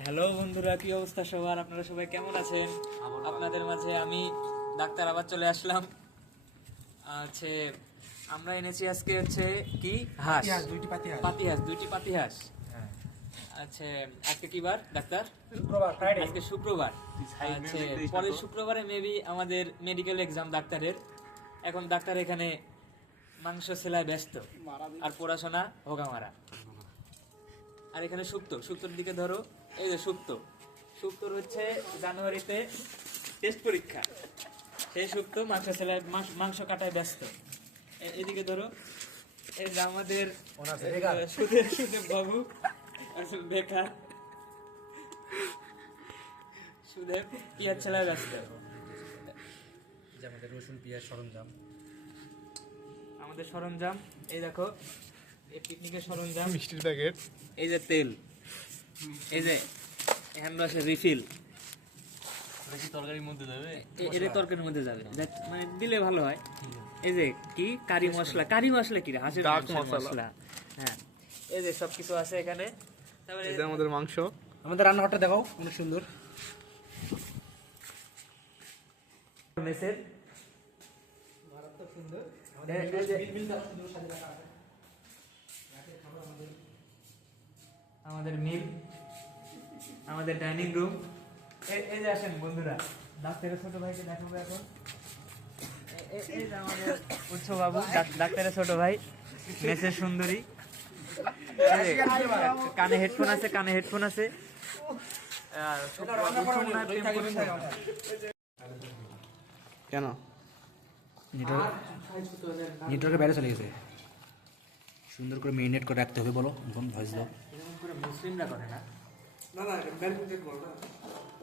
Hello বন্ধুরা, কি অবস্থা সবার? আপনারা সবাই কেমন আছেন? আপনাদের মাঝে আমি ডাক্তার আবার চলে আসলাম। আছে আমরা এনেছি আজকে হচ্ছে কি হাঁস, দুইটি পাতি হাঁস। আচ্ছা, আজকে কি বার ডাক্তার? আজকে শুক্রবার। আচ্ছা, পরের শুক্রবারে মেবি আমাদের মেডিকেল এক্সাম ডাক্তারের। এখন ডাক্তার এখানে মাংস সেলায় ব্যস্ত, আর পড়াশোনা হোগা মারা। আর এখানে শুক্তোর দিকে ধরো, এই যে শুক্তোর হচ্ছে জানুয়ারিতে টেস্ট পরীক্ষা। সেই শুক্তো মাংস সেলাই মাংস কাটায় ব্যস্ত। এদিকে ধরো, এই যে আমাদের সুদেব বাবু আসলে বেকার। সুদেব পিঁয়াজ ছেলায় ব্যস্ত। আমাদের রসুন পেঁয়াজ সরঞ্জাম, আমাদের সরঞ্জাম এই দেখো, এই পিকনিকের সরঞ্জাম, মিষ্টির প্যাকেট, এই যে তেল, এই যে হ্যান্ড ওয়াশের রিফিল। তরকারির মধ্যে দেবে, এটা তরকারির মধ্যে যাবে, মানে দিলে ভালো হয়। এই যে কি কারি মশলা কি রে? হাঁসের মশলা। হ্যাঁ, এই যে সবকিছু আছে এখানে। তারপরে এটা আমাদের মাংস। আমাদের রান্নাঘরটা দেখাও, অনেক সুন্দর। মেসের আমাদের মিল, আমাদের ডাইনিং রুম। এই যে আসেন বন্ধুরা, ডাক্তারের ছোট ভাইকে দেখাবো এখন। এই যে আমাদের উৎস বাবু, ডাক্তারের ছোট ভাই, মেসের সুন্দরী। কানে হেডফোন আছে। কেন নেটওয়ার্কের বাইরে চলে গেছে। সুন্দর করে মেরিনেট করে রাখতে হবে, বলো ভয়েস দাও। এরকম করে মুসলিমরা করে না?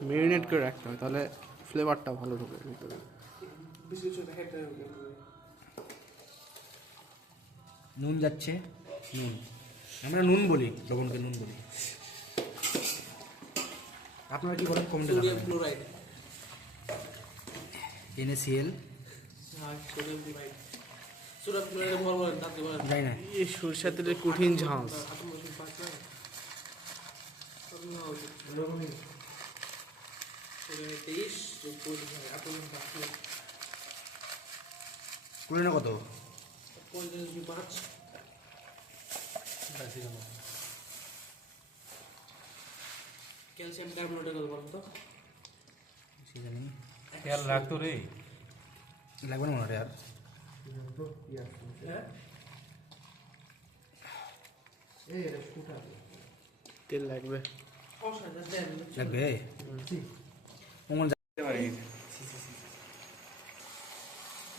মেরিনেট করে রাখতে হবে, তাহলে ফ্লেভারটা ভালো ঢোকে ভিতরে। নুন যাচ্ছে, আমরা নুন বলি, লবণকে নুন বলি। আপনারা কি বলেন কমেন্টে জানাবেন। NaCl যাই না, এই সরষের তেলের কঠিন ঝাঁজ। পুরনো কত? ক্যালসিয়াম কার্বনেট বলতো খেয়াল রাখতো রে, লাগবে না মনে হয় আর। তেল লাগবে, লাগবে অমল যাতে পারে।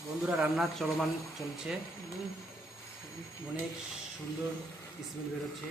বন্ধুরা, রান্না চলমান চলছে, অনেক সুন্দর স্মেল বেরোচ্ছে।